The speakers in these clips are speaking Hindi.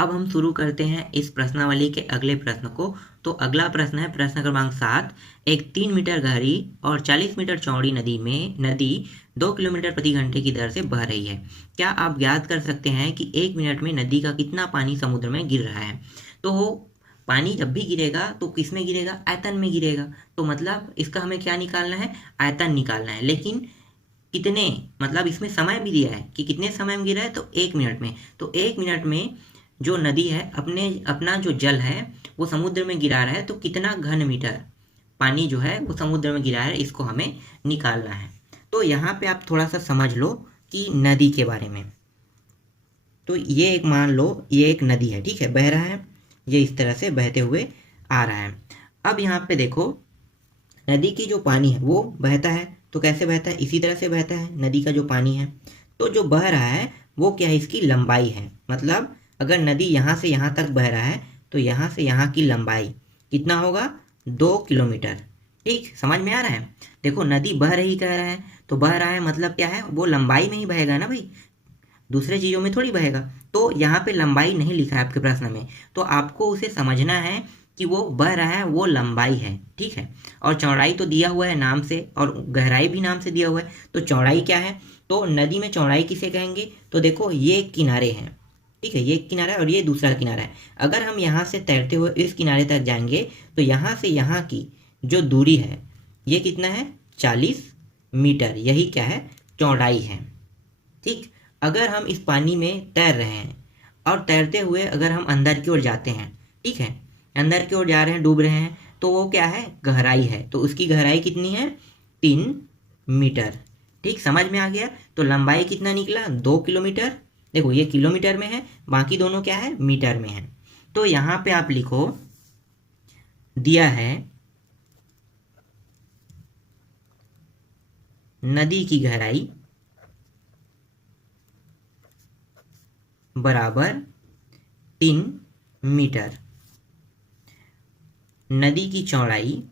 अब हम शुरू करते हैं इस प्रश्नावली के अगले प्रश्न को। तो अगला प्रश्न है प्रश्न क्रमांक 7। एक 3 मीटर गहरी और 40 मीटर चौड़ी नदी 2 किलोमीटर प्रति घंटे की दर से बह रही है। क्या आप ज्ञात कर सकते हैं कि 1 मिनट में नदी का कितना पानी समुद्र में गिर रहा है? तो पानी जब भी गिरेगा तो किस में गिरेगा? आयतन में गिरेगा। तो मतलब इसका हमें क्या निकालना है? आयतन निकालना है। लेकिन कितने, मतलब इसमें समय भी दिया है कि कितने समय में गिरा है, तो 1 मिनट में। तो 1 मिनट में जो नदी है अपना जो जल है वो समुद्र में गिरा रहा है, तो कितना घन मीटर पानी जो है वो समुद्र में गिरा है, इसको हमें निकालना है। तो यहाँ पे आप थोड़ा सा समझ लो कि नदी के बारे में। तो ये एक मान लो ये एक नदी है, ठीक है, बह रहा है, ये इस तरह से बहते हुए आ रहा है। अब यहाँ पे देखो नदी की जो पानी है वो बहता है, तो कैसे बहता है? इसी तरह से बहता है नदी का जो पानी है। तो जो बह रहा है वो क्या है? इसकी लंबाई है। मतलब अगर नदी यहाँ से यहाँ तक बह रहा है तो यहाँ से यहाँ की लंबाई कितना होगा? 2 किलोमीटर। ठीक, समझ में आ रहा है? देखो नदी बह रही कह रहा है, तो बह रहा है मतलब क्या है? वो लंबाई में ही बहेगा ना भाई, दूसरे चीज़ों में थोड़ी बहेगा। तो यहाँ पे लंबाई नहीं लिखा है आपके प्रश्न में, तो आपको उसे समझना है कि वो बह रहा है वो लंबाई है, ठीक है। और चौड़ाई तो दिया हुआ है नाम से, और गहराई भी नाम से दिया हुआ है। तो चौड़ाई क्या है? तो नदी में चौड़ाई किसे कहेंगे? तो देखो ये किनारे हैं, ठीक है, ये एक किनारा है और ये दूसरा किनारा है। अगर हम यहाँ से तैरते हुए इस किनारे तक जाएंगे तो यहाँ से यहाँ की जो दूरी है ये कितना है? 40 मीटर। यही क्या है? चौड़ाई है। ठीक, अगर हम इस पानी में तैर रहे हैं और तैरते हुए अगर हम अंदर की ओर जाते हैं, ठीक है, अंदर की ओर जा रहे हैं, डूब रहे हैं, तो वो क्या है? गहराई है। तो उसकी गहराई कितनी है? 3 मीटर। ठीक, समझ में आ गया? तो लंबाई कितना निकला? 2 किलोमीटर। देखो ये किलोमीटर में है, बाकी दोनों क्या है? मीटर में है। तो यहाँ पे आप लिखो, दिया है नदी की गहराई बराबर 3 मीटर, नदी की चौड़ाई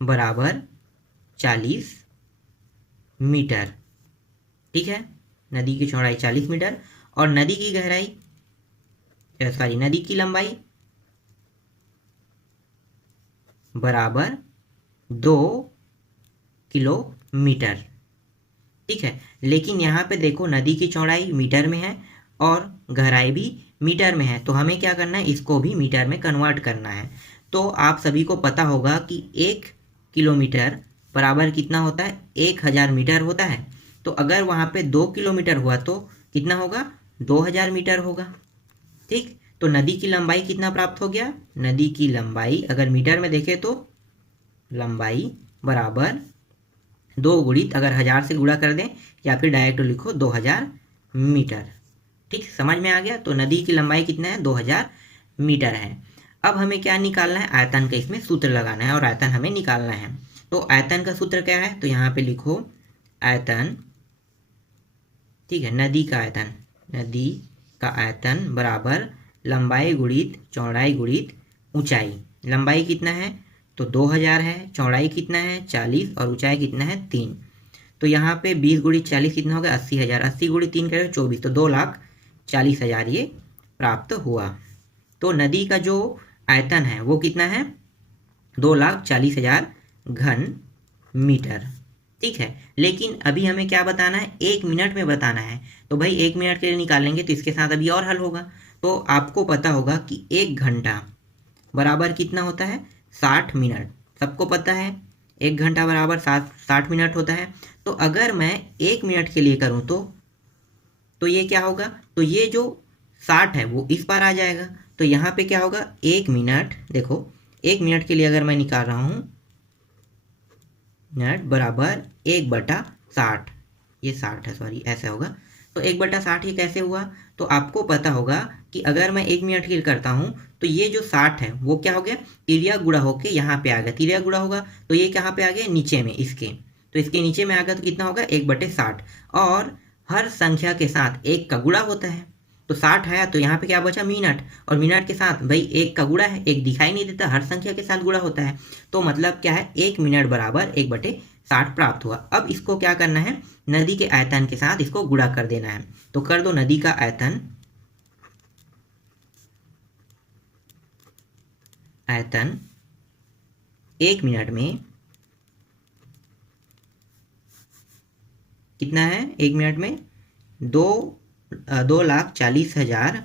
बराबर 40 मीटर। ठीक है, नदी की चौड़ाई 40 मीटर और नदी की गहराई, सॉरी, नदी की लंबाई बराबर 2 किलोमीटर। ठीक है, लेकिन यहाँ पे देखो नदी की चौड़ाई मीटर में है और गहराई भी मीटर में है, तो हमें क्या करना है? इसको भी मीटर में कन्वर्ट करना है। तो आप सभी को पता होगा कि 1 किलोमीटर बराबर कितना होता है? 1000 मीटर होता है। तो अगर वहाँ पे 2 किलोमीटर हुआ तो कितना होगा? 2000 मीटर होगा। ठीक, तो नदी की लंबाई कितना प्राप्त हो गया? नदी की लंबाई अगर मीटर में देखें तो लंबाई बराबर 2 गुणित, अगर 1000 से गुणा कर दें या फिर डायरेक्ट लिखो 2000 मीटर। ठीक, समझ में आ गया? तो नदी की लंबाई कितना है? 2000 मीटर है। अब हमें क्या निकालना है? आयतन का इसमें सूत्र लगाना है और आयतन हमें निकालना है। तो आयतन का सूत्र क्या है? तो यहाँ पे लिखो आयतन, ठीक है, नदी का आयतन, नदी का आयतन बराबर लंबाई गुणित चौड़ाई गुणित ऊंचाई। लंबाई कितना है? तो 2000 है, चौड़ाई कितना है? 40 और ऊंचाई कितना है? 3। तो यहाँ पे 20 गुणित 40 कितना होगा? 80,000। 80 गुणित 3 करें 24, तो 2,40,000 ये प्राप्त हुआ। तो नदी का जो आयतन है वो कितना है? 2,40,000 घन मीटर। ठीक है, लेकिन अभी हमें क्या बताना है? 1 मिनट में बताना है। तो भाई 1 मिनट के लिए निकालेंगे तो इसके साथ अभी और हल होगा। तो आपको पता होगा कि 1 घंटा बराबर कितना होता है? 60 मिनट। सबको पता है 1 घंटा बराबर 60 मिनट होता है। तो अगर मैं 1 मिनट के लिए करूं तो ये क्या होगा? तो ये जो 60 है वो इस पार आ जाएगा। तो यहाँ पे क्या होगा? 1 मिनट, देखो 1 मिनट के लिए अगर मैं निकाल रहा हूँ, मिनट बराबर 1/60, ये 60 है, सॉरी, ऐसे होगा। तो 1/60 ये कैसे हुआ? तो आपको पता होगा कि अगर मैं 1 मिनट के लिए करता हूँ तो ये जो 60 है वो क्या हो गया? तिरिया गुणा होके यहाँ पे आ गया, तिरिया गुणा होगा तो ये कहाँ पे आ गया? नीचे में, इसके। तो इसके नीचे में आ गया तो कितना होगा? 1/60। और हर संख्या के साथ 1 का गुणा होता है। तो 60 है तो यहाँ पे क्या बचा? मिनट। और मिनट के साथ भाई 1 का गुणा है, 1 दिखाई नहीं देता, हर संख्या के साथ गुणा होता है। तो मतलब क्या है? 1 मिनट बराबर 1/60 60 प्राप्त हुआ। अब इसको क्या करना है, नदी के आयतन के साथ इसको गुणा कर देना है। तो कर दो, नदी का आयतन 1 मिनट में कितना है, 1 मिनट में 2,40,000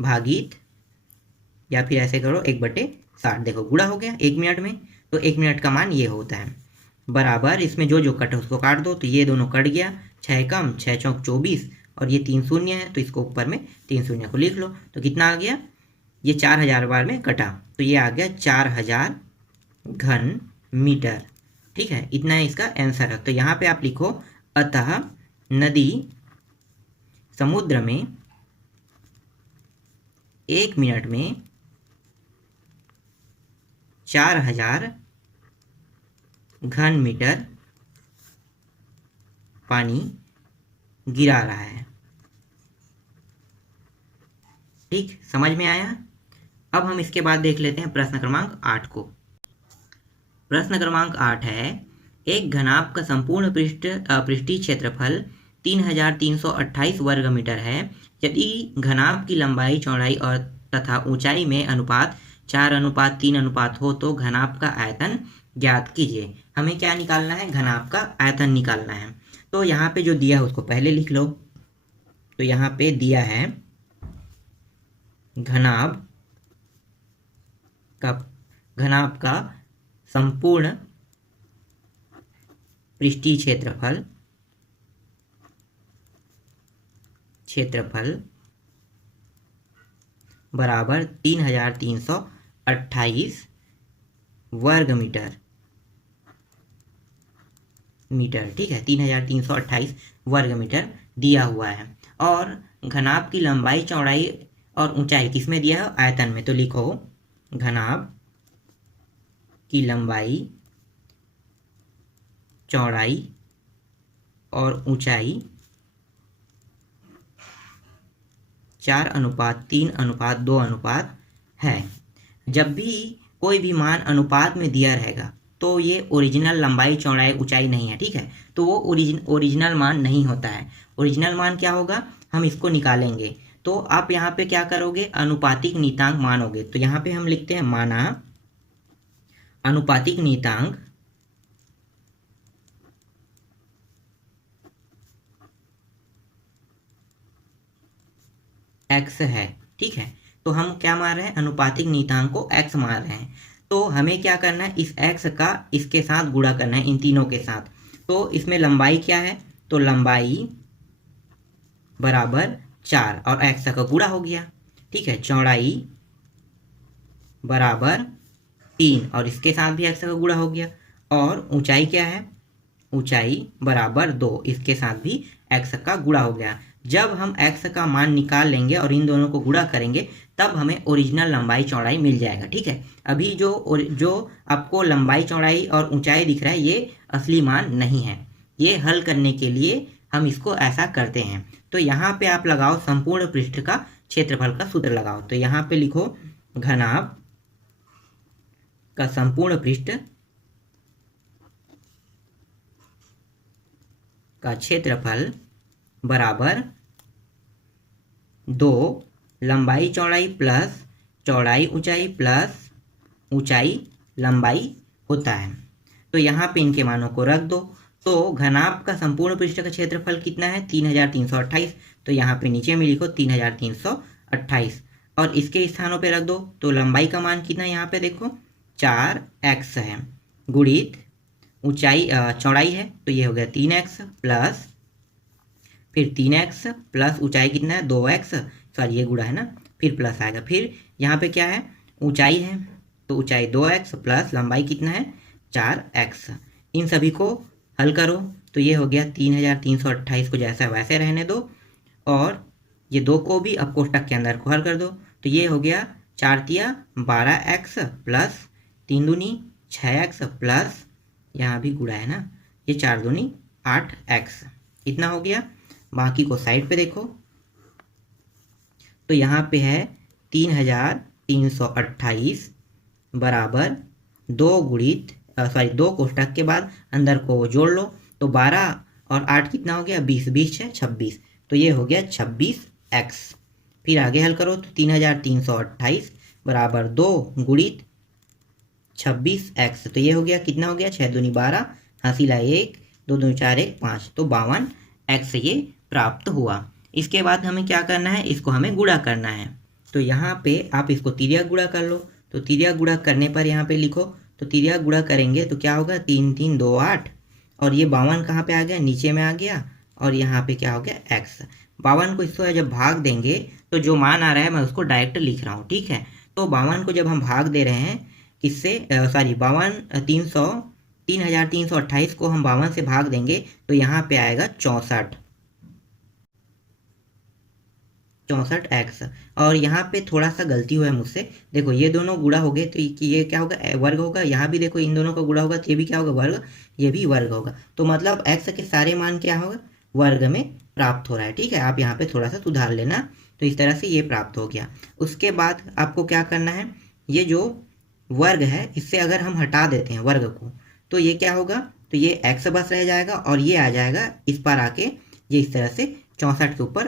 भागित, या फिर ऐसे करो 1/60। देखो गुणा हो गया 1 मिनट में, तो 1 मिनट का मान ये होता है, बराबर इसमें जो जो कटे उसको काट दो। तो ये दोनों कट गया, 6 कम 6 चौक 24, और ये 3 शून्य है तो इसको ऊपर में 3 शून्य को लिख लो। तो कितना आ गया, ये 4000 बार में कटा तो ये आ गया 4000 घन मीटर। ठीक है, इतना है इसका आंसर है। तो यहाँ पे आप लिखो, अतः नदी समुद्र में 1 मिनट में 4000 घन मीटर पानी गिरा रहा है। ठीक, समझ में आया। अब हम इसके बाद देख लेते हैं प्रश्न क्रमांक 8 को। प्रश्न क्रमांक 8 है, एक घनाभ का संपूर्ण पृष्ठीय क्षेत्रफल 3328 वर्ग मीटर है। यदि घनाभ की लंबाई, चौड़ाई और तथा ऊंचाई में अनुपात 4:3 हो तो घनाभ का आयतन ज्ञात कीजिए। हमें क्या निकालना है, घनाभ का आयतन निकालना है। तो यहाँ पे जो दिया है उसको पहले लिख लो। तो यहाँ पे दिया है घनाभ का संपूर्ण पृष्ठीय क्षेत्रफल बराबर 3328 वर्ग मीटर। ठीक है, 3328 वर्ग मीटर दिया हुआ है। और घनाभ की लंबाई, चौड़ाई और ऊंचाई किसमें दिया है, आयतन में। तो लिखो, घनाभ की लंबाई, चौड़ाई और ऊंचाई 4:3:2 है। जब भी कोई भी मान अनुपात में दिया रहेगा तो ये ओरिजिनल लंबाई, चौड़ाई, ऊंचाई नहीं है। ठीक है, तो वो ओरिजिनल मान नहीं होता है। ओरिजिनल मान क्या होगा, हम इसको निकालेंगे। तो आप यहाँ पे क्या करोगे, अनुपातिक नियतांक मानोगे। तो यहाँ पे हम लिखते हैं, माना अनुपातिक नियतांक x है। ठीक है, तो हम क्या मान रहे हैं, अनुपातिक नियतांक को x मान रहे हैं। तो हमें क्या करना है, इस x का इसके साथ गुणा करना है, इन तीनों के साथ। तो इसमें लंबाई क्या है, तो लंबाई बराबर 4 और x का गुणा हो गया। ठीक है, चौड़ाई बराबर 3 और इसके साथ भी x का गुणा हो गया। और ऊंचाई क्या है, ऊंचाई बराबर 2, इसके साथ भी x का गुणा हो गया। जब हम x का मान निकाल लेंगे और इन दोनों को गुणा करेंगे तब हमें ओरिजिनल लंबाई, चौड़ाई मिल जाएगा। ठीक है, अभी जो आपको लंबाई, चौड़ाई और ऊंचाई दिख रहा है ये असली मान नहीं है। ये हल करने के लिए हम इसको ऐसा करते हैं। तो यहाँ पे आप लगाओ संपूर्ण पृष्ठ का क्षेत्रफल का सूत्र लगाओ। तो यहाँ पे लिखो, घनाभ का संपूर्ण पृष्ठ का क्षेत्रफल बराबर 2 लंबाई चौड़ाई प्लस चौड़ाई ऊंचाई प्लस ऊंचाई लंबाई होता है। तो यहाँ पे इनके मानों को रख दो। तो घनाभ का संपूर्ण पृष्ठ का क्षेत्रफल कितना है, 3328। तो यहाँ पे नीचे में लिखो 3328 और इसके स्थानों पे रख दो। तो लंबाई का मान कितना है, यहाँ पे देखो 4x है, गुणित ऊंचाई चौड़ाई है तो ये हो गया 3x प्लस फिर 3x प्लस ऊंचाई कितना है 2x, सॉरी ये गुणा है ना, फिर प्लस आएगा। फिर यहाँ पे क्या है, ऊंचाई है तो ऊंचाई 2x प्लस लंबाई कितना है 4x। इन सभी को हल करो तो ये हो गया 3328 को जैसा वैसे रहने दो और ये 2 को भी अब कोष्टक के अंदर को हल कर दो। तो ये हो गया 4 तिया 12x प्लस 3 दूनी 6x प्लस यहाँ भी गुणा है ना, ये 4 दूनी 8x, इतना हो गया। बाकी को साइड पे देखो तो यहाँ पे है 3328 बराबर 2 गुणित सॉरी 2 कोष्ठक के बाद अंदर को जोड़ लो, तो 12 और 8 कितना हो गया 20, 20 है 26, तो ये हो गया 26x। फिर आगे हल करो तो 3328 बराबर 2 गुणित 26x, तो ये हो गया कितना हो गया 6 दूनी 12, हासिला 1, 2 दूनी 4 1 5, तो 52x ये प्राप्त हुआ। इसके बाद हमें क्या करना है, इसको हमें गुणा करना है। तो यहाँ पे आप इसको तिर्यक गुणा कर लो, तो तिर्यक गुणा करने पर यहाँ पे लिखो, तो तिर्यक गुणा करेंगे तो क्या होगा 3 3 2 8, और ये 52 कहाँ पे आ गया, नीचे में आ गया, और यहाँ पे क्या हो गया x। 52 को इसको जब भाग देंगे तो जो मान आ रहा है मैं उसको डायरेक्ट लिख रहा हूँ, ठीक है। तो 52 को जब हम भाग दे रहे हैं इससे, सॉरी 3328 को हम 52 से भाग देंगे तो यहाँ पे आएगा 64x। और यहाँ पे थोड़ा सा गलती हुआ है मुझसे, देखो ये दोनों गुणा हो गए तो ये क्या होगा वर्ग होगा, यहाँ भी देखो इन दोनों का गुणा होगा तो ये भी क्या होगा वर्ग, ये भी वर्ग होगा। तो मतलब x के सारे मान क्या होगा वर्ग में प्राप्त हो रहा है, ठीक है। आप यहाँ पे थोड़ा सा सुधार लेना, तो इस तरह से ये प्राप्त हो गया। उसके बाद आपको क्या करना है, ये जो वर्ग है इससे अगर हम हटा देते हैं वर्ग को तो ये क्या होगा, तो ये x बस रह जाएगा और ये आ जाएगा इस पर आके, ये इस तरह से 64 के ऊपर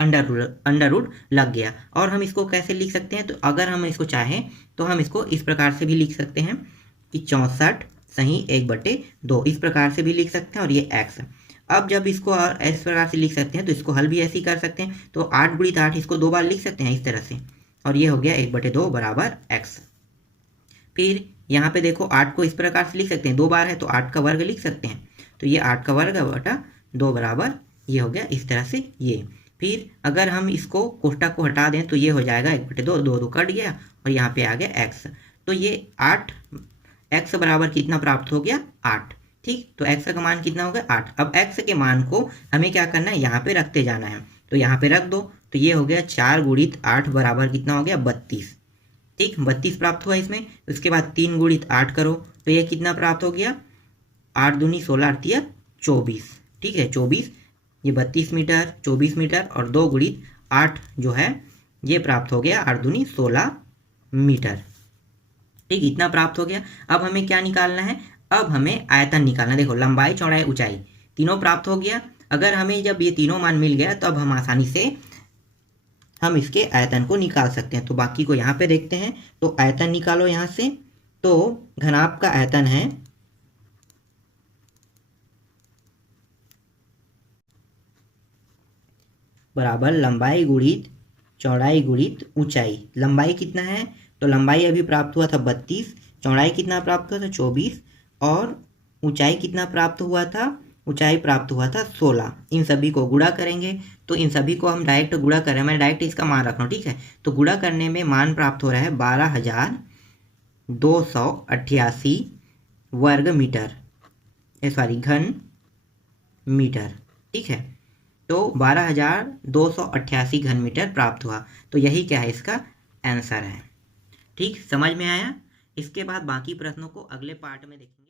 अंडर रूट लग गया। और हम इसको कैसे लिख सकते हैं, तो अगर हम इसको चाहें तो हम इसको इस प्रकार से भी लिख सकते हैं कि 64 सही 1/2, इस प्रकार से भी लिख सकते हैं, और ये x। अब जब इसको और इस प्रकार से लिख सकते हैं तो इसको हल भी ऐसे ही कर सकते हैं, तो 8 गुणित 8 इसको 2 बार लिख सकते हैं इस तरह से, और ये हो गया 1/2 बराबर x। फिर यहाँ पे देखो 8 को इस प्रकार से लिख सकते हैं, 2 बार है तो 8 का वर्ग लिख सकते हैं, तो ये 8 का वर्ग बटा 2 बराबर ये हो गया इस तरह से ये। फिर अगर हम इसको कोष्ठक को हटा दें तो ये हो जाएगा 1/2, 2 2 कट गया और यहाँ पे आ गया x। तो ये 8x बराबर कितना प्राप्त हो गया 8, ठीक। तो x का मान कितना हो गया 8। अब x के मान को हमें क्या करना है, यहाँ पे रखते जाना है, तो यहाँ पे रख दो, तो ये हो गया 4 गुणित 8 बराबर कितना हो गया 32, ठीक 32 प्राप्त हुआ इसमें। उसके बाद 3 गुणित 8 करो तो ये कितना प्राप्त हो गया, 8 दूनी 16 8 24, ठीक है 24, ये 32 मीटर 24 मीटर, और 2 गुणित 8 जो है ये प्राप्त हो गया 8 दूनी 16 मीटर, ठीक इतना प्राप्त हो गया। अब हमें क्या निकालना है, अब हमें आयतन निकालना है। देखो लंबाई चौड़ाई ऊंचाई तीनों प्राप्त हो गया। अगर हमें जब ये तीनों मान मिल गया तो अब हम आसानी से हम इसके आयतन को निकाल सकते हैं। तो बाकी को यहाँ पे देखते हैं, तो आयतन निकालो यहाँ से। तो घनाभ का आयतन है बराबर लंबाई गुणित चौड़ाई गुणित ऊंचाई। लंबाई कितना है, तो लंबाई अभी प्राप्त हुआ था 32, चौड़ाई कितना प्राप्त हुआ था 24, और ऊंचाई कितना प्राप्त हुआ था, ऊंचाई प्राप्त हुआ था 16। इन सभी को गुणा करेंगे, तो इन सभी को हम डायरेक्ट गुणा करें, मैं डायरेक्ट इसका मान रख रहा हूँ, ठीक है। तो गुणा करने में मान प्राप्त हो रहा है 12,288 वर्ग मीटर, सॉरी घन मीटर, ठीक है। तो 12,288 घन मीटर प्राप्त हुआ। तो यही क्या है इसका आंसर है, ठीक समझ में आया। इसके बाद बाकी प्रश्नों को अगले पार्ट में देखेंगे।